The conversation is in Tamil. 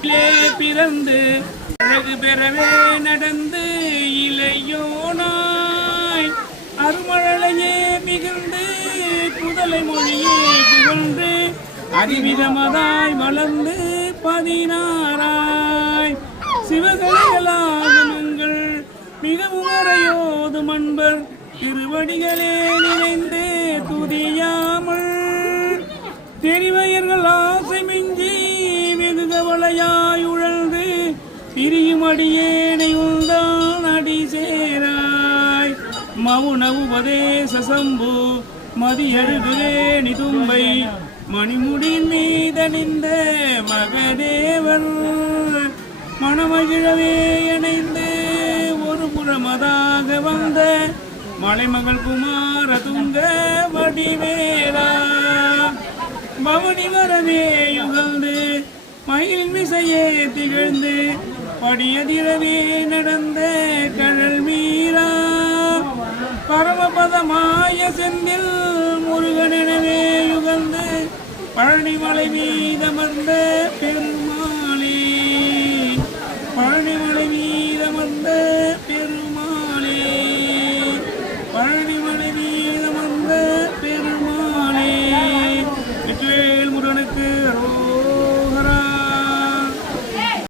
பிறந்து அழகு பெறவே நடந்து இளையோனாய் அருமழையே மிகுந்து புதலை மொழியே புகழ்ந்து அறிவிதமதாய் வளர்ந்து 16ஆய் சிவகலைகளாகமங்கள் மிகவும் அறையோதும் அன்பர் திருவடிகளே நினைந்து துதியாமல் தெரிவையர்கள் ஆசை மிஞ்சி வெகு கவலையாய் உழந்து திரியும் அடியேனை உள்தான் அடி சேராய் மவுன உபதேச சம்பு மதியழுதுவே நிதும்பை மணிமுடியின் மீதணிந்த மகதேவர் மணமகிழவே இணைந்து ஒரு புறமதாக வந்த மலைமகள் குமார துங்க வடிவேலா பவனி வரவே யுகழ்ந்து மயிலின் மிசையே திகழ்ந்து படியதிரவே நடந்த கடல் மீரா பரமபதமாய செந்தில் முருகனெனவே யுகழ்ந்து பழனி மலை மீதமர்ந்த